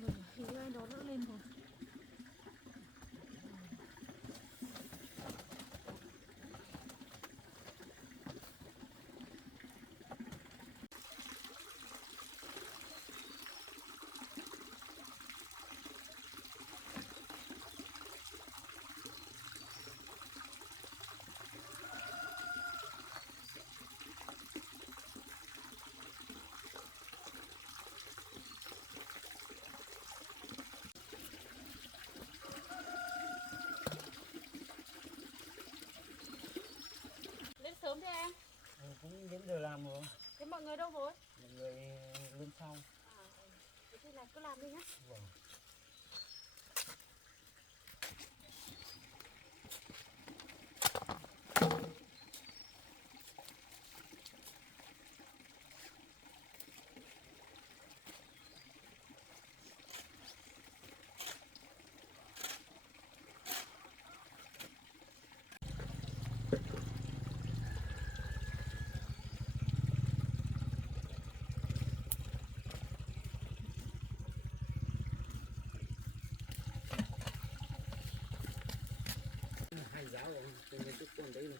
rồi, thì ai đó đỡ lên rồi. Lên sớm thế em? Cũng đến giờ làm rồi. Thế mọi người đâu rồi? Mọi người lên sau. Thế thì là cứ làm đi nhá. Vâng. Hai giáo rồi, tôi mới chút con đấy rồi.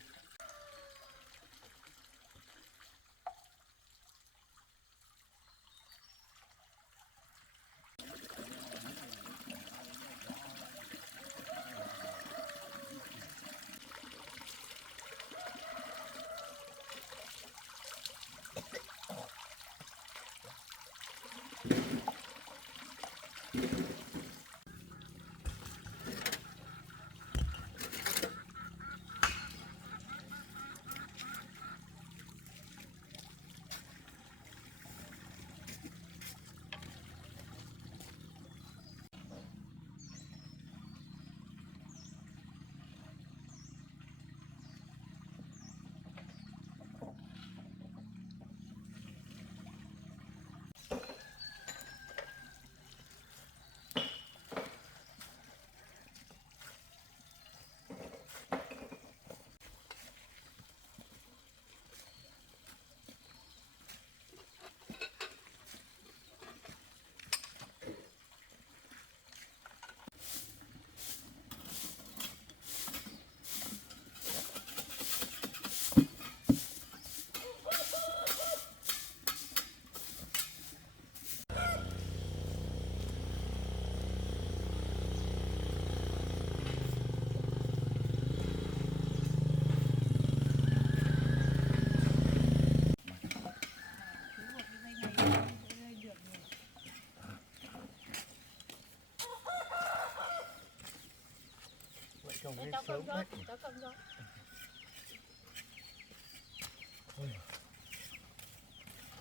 Chồng Cháu lên cầm sớm cho, đấy. cháu cầm cho.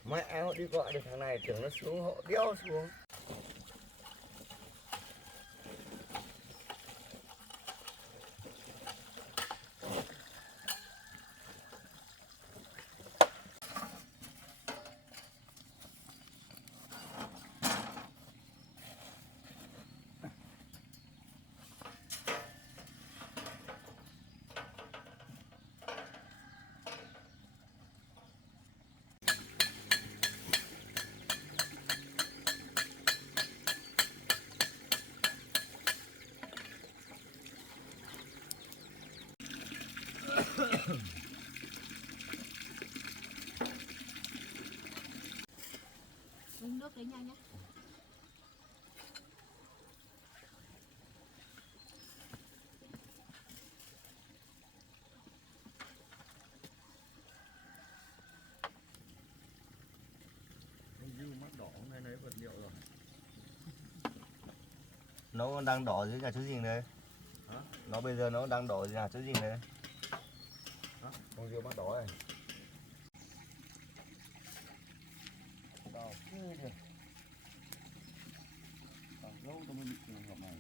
Mẹ họ đi gọi được thằng này tưởng nó xuống họ đéo xuống. Uống nước đấy nhanh nhé. Mắt đỏ hôm nay lấy vật liệu rồi. Nó đang đỏ dưới nhà chú Dình đây. Hả? Nó bây giờ nó đang đỏ dưới nhà chú Dình đây. Hả? Con riêu mắt đỏ này. Đỏ chưa được. Còn lâu tôi mới bị trường hợp này.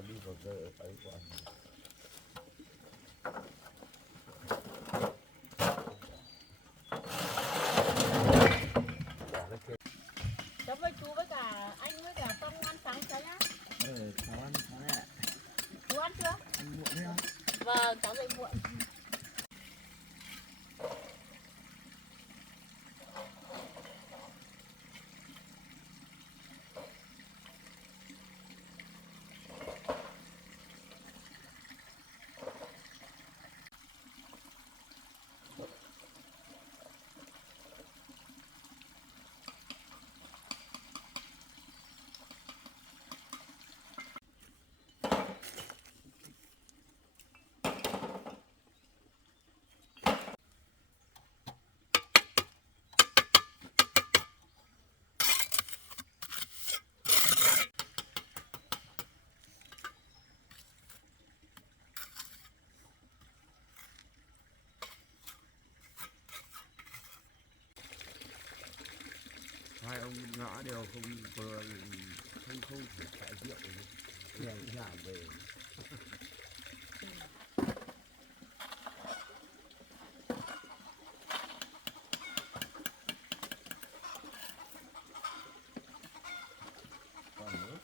có đi vào giờ ấy của anh. Cháu với chú với cả anh với cả Phong ăn sáng cháu nhá. Cháu ăn ạ. Chú ăn chưa? Ăn muộn đấy không? Vâng, cháu dậy muộn. Hai ông ngõ đều không thể chạy rượu nhàng nhàng về. Còn nữa.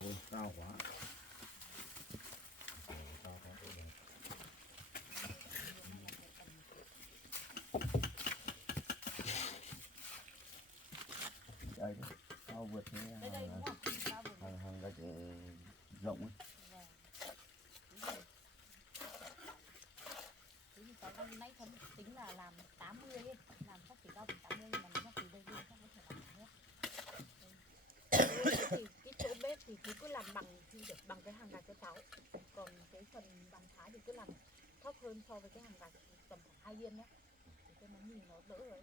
Ôi, cao quá. Cao quá tốt đẹp. Đây, cao vượt cái Đây đây đúng không? Cao vượt. hàng gạch rộng ấy. Thế thì cháu năm nay thấm tính là làm 80 ấy, làm chắc chỉ cao 80 nhưng mà nếu mà từ đây lên chắc có thể làm nữa. Thì cái chỗ bếp thì cứ làm bằng cái hàng gạch cho cháu. Còn cái phần bàn thái thì cứ làm thấp hơn so với cái hàng gạch tầm khoảng 2 viên nhé. Để cho nó nhìn nó đỡ rồi.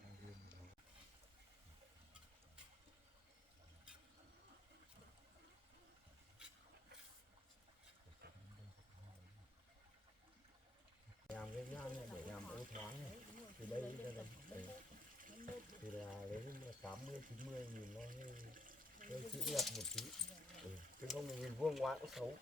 Làm cái gian này để làm ô thoáng này. Từ đây ra đây. Thì là lấy 80-90 nghìn nó hơi chữ nhật một tí. Chứ không nhìn vuông quá cũng xấu.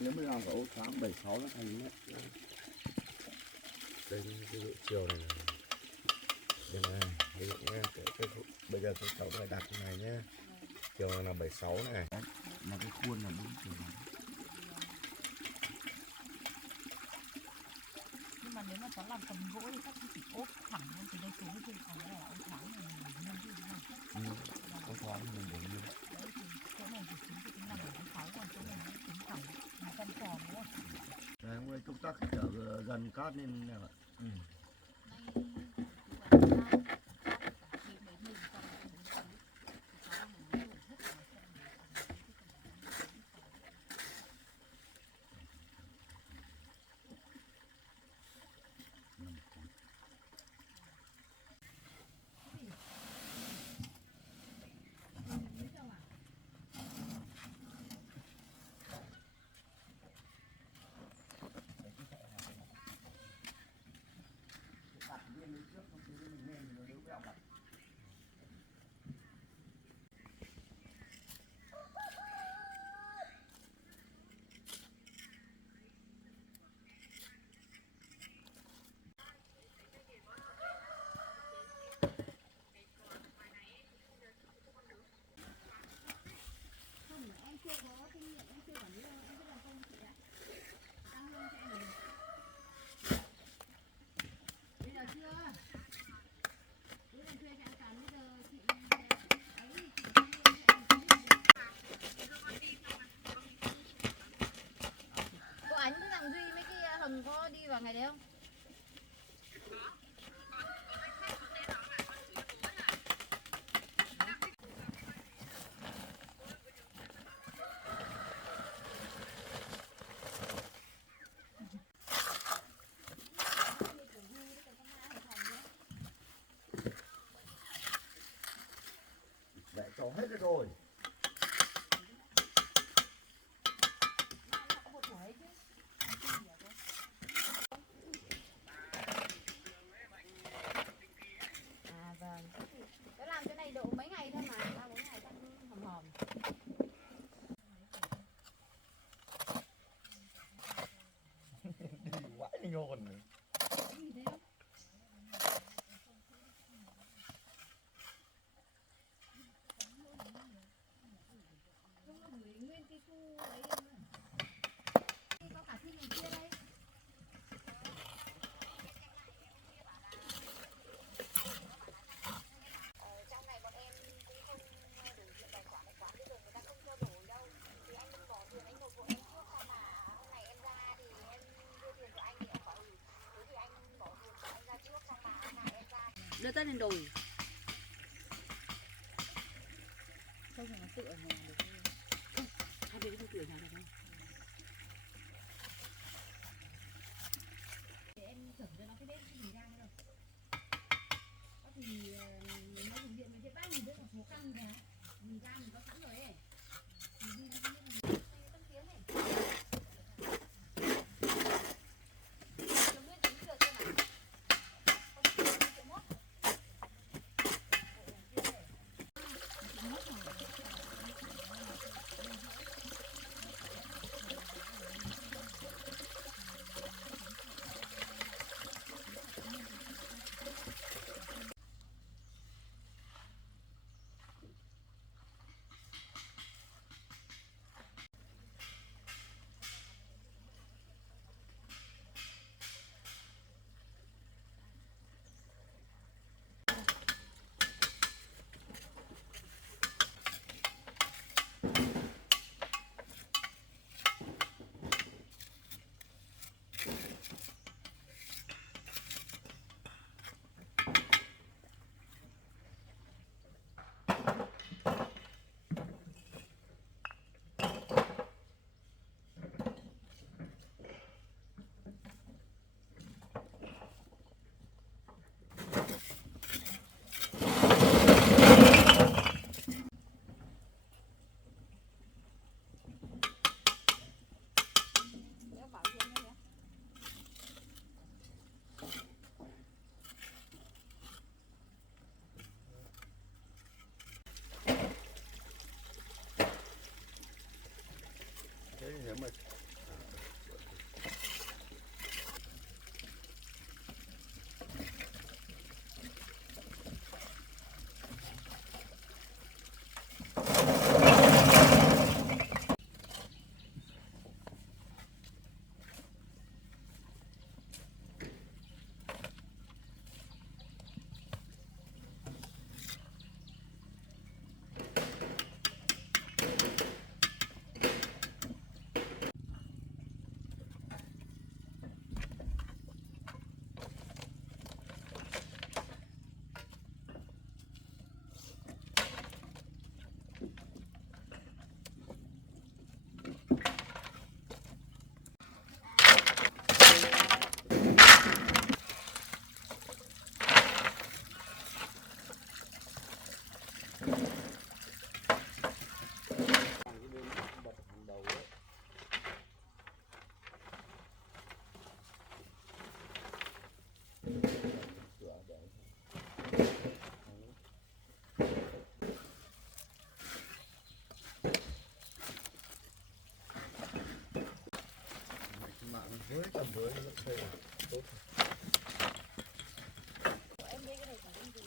Nếu mà làm cái ô thoáng 76 nó thành mét. Đây cái độ chiều này. Đây này, ví dụ nhé, bây giờ cái cháu này đặt như này nhé. Chiều này là 76 này. Mà cái khuôn là 4 chiều này. Nhưng mà nếu mà cháu làm tầm gỗ thì chắc chỉ ốp thẳng lên từ đây xuống chứ còn đây là ốp thoáng này mình nhân chứ đúng không? Ô thoáng thì mình để như Đấy thì chỗ này thì chính thì tính là 76, còn chỗ này nó tính thẳng 100 tròn đúng không? đây, hôm nay công tác chở gần cát nên là được rồi. À vâng. Tớ làm cái này độ mấy ngày thôi mà, 3-4 ngày chắc hòm hòm. Đi vãi đi ngon. Gì thế không? Không là gửi nguyên cái khu ấy em ạ. Có cả thi này kia đây. Trong này bọn em cũng không đủ tiền tài khoản để quán, bây giờ người ta không cho đổi đâu. Thì anh bỏ tiền anh nộp hộ em trước, xong mà hôm nay em ra thì em đưa tiền cho anh thì em bảo thế thì anh bỏ tiền của anh ra trước, xong mà hôm nay em ra đưa tới lên đồi. Không phải nó tự ở nhà được không? Hai bên không tự ở nhà được không? Để em thử cho nó cái bếp cái gì ra nữa. Có thì nó dùng điện với cái bát mình biết một số căn kìa. Mình ra mình có sẵn rồi ấy. Mình đi nó không biết mình tân tiến này. Nó nguyên tính được cơ mà. Không biết nó triệu mốt. Thế nếu mà với tầm với nó xây tốt. Em đi cái này của em gì?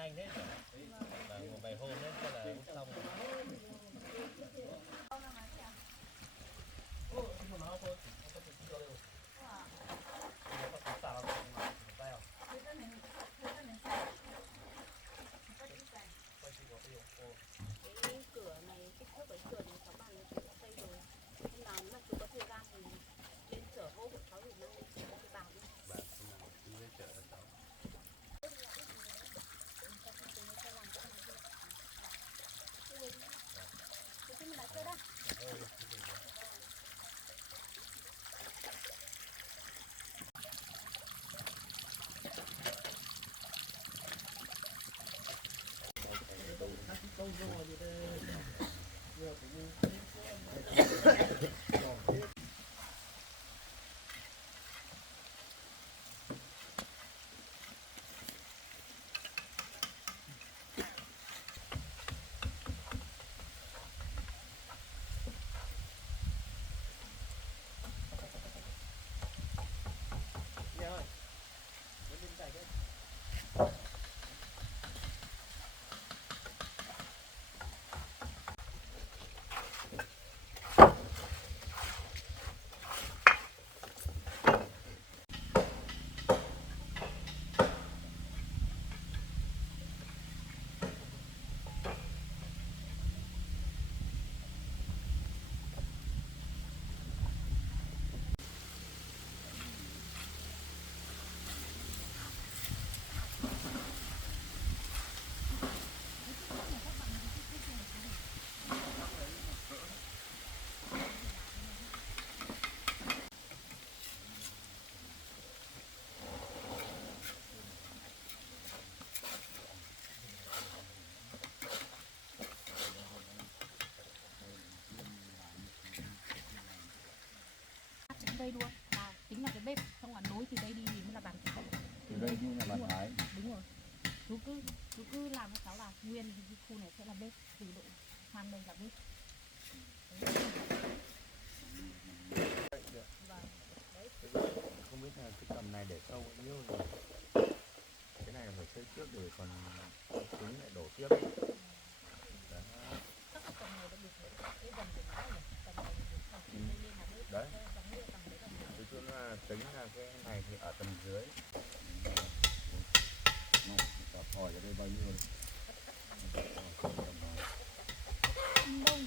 nhanh thế và một vài hôm đấy tức là cũng xong cái cửa này kích thước cái cửa này cháu bàn nó xây rồi nên là nếu mà chú có thời gian thì lên chở gỗ của cháu thì mang lên chở cái bàn đi. Thế mình đã chơi đó. Đây luôn là chính là cái bếp, xong là nối từ đây đi mới là bàn cháy. Từ đây đi là bàn thái. Đúng rồi. Chú cứ làm cho cháu là nguyên cái khu này sẽ là bếp, từ độ sang đây là bếp. Không biết là cái tầm này để sâu bao nhiêu rồi. Cái này là phải xây trước rồi còn trứng lại đổ tiếp. Đấy. Chắc là tầm này đã được cái dần của nó rồi. Tầm này được tầm đây lên là bếp. Đấy. Tầm đây là Nói chung là tính là cái này thì ở tầm dưới. Cả hỏi ở đây bao nhiêu rồi? đông.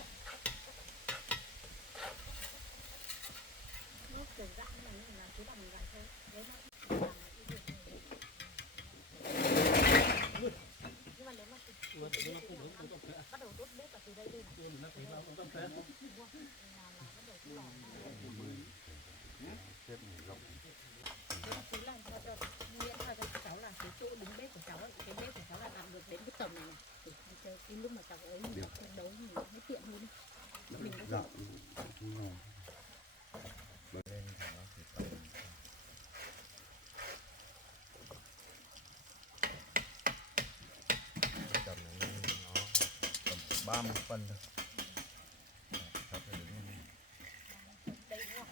Nó kiểu dạng này là chú làm dài thôi. Đấy nó làm cái việc này. Nhưng mà nếu mà bắt đầu đốt bếp là từ đây lên này. Là bắt đầu đỏ. Xếp này rộng. Chú làm cho đợt nghĩa là cho cháu là cái chỗ đứng bếp của cháu ấy, cái bếp của cháu là làm được đến cái tầm này này. Để cái lúc mà cháu ấy mình chiến đấu mình mới tiện hơn. Mình có Rộng. Lên thì nó chỉ tầm tầm này nó tầm 30 phân thôi. Sắp phải đứng lên. đây đúng không?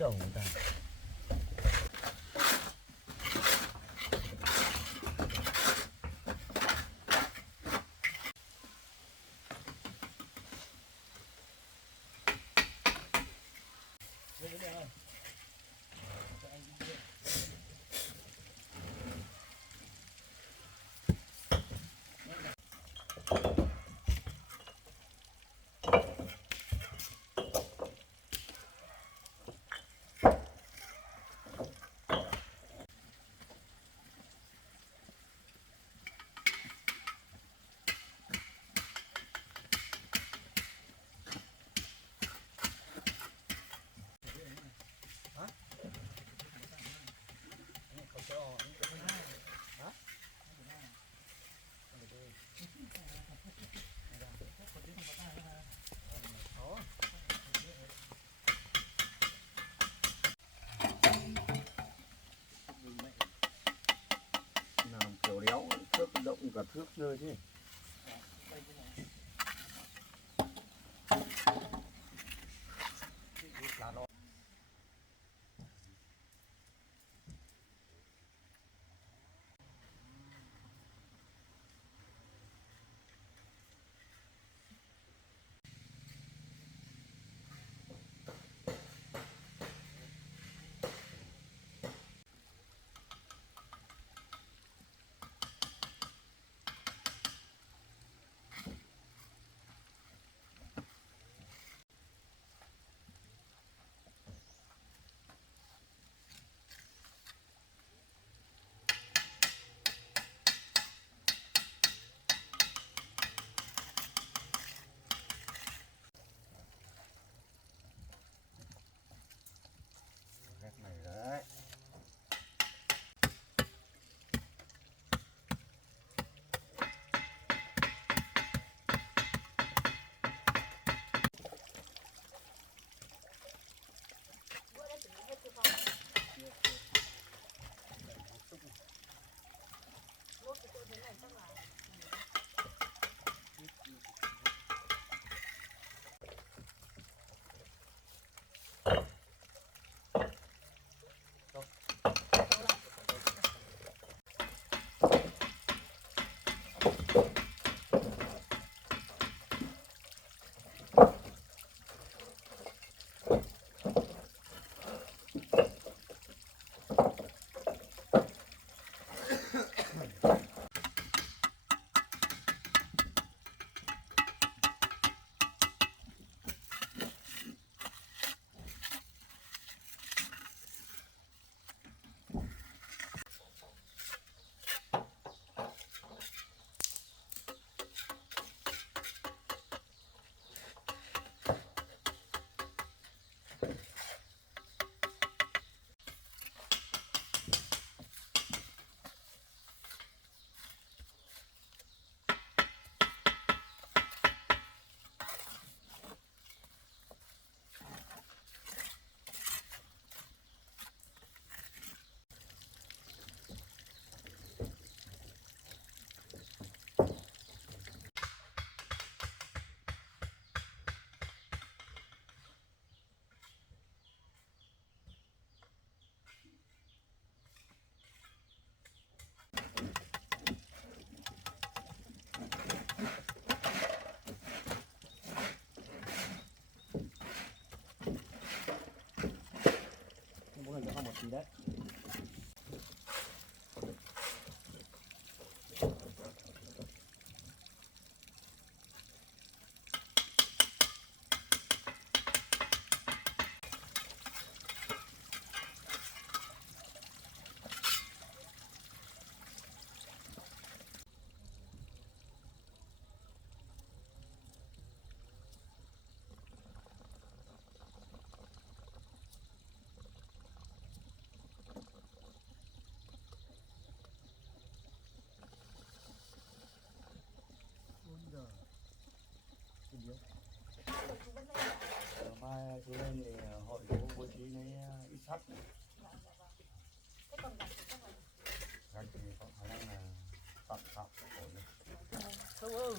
đầu người ta. Làm kiểu đéo thước động cả thước rơi chứ. Cái này đấy. bữa đấy chuẩn bị hết chưa không? Lốt cái tôi thế này chắc là Bố này cho con một tí đấy. Mai chú lên thì hội chú bố trí lấy ít sắt. thế còn gạch thì chắc là Gạch thì có khả năng là tạm ổn được. ừ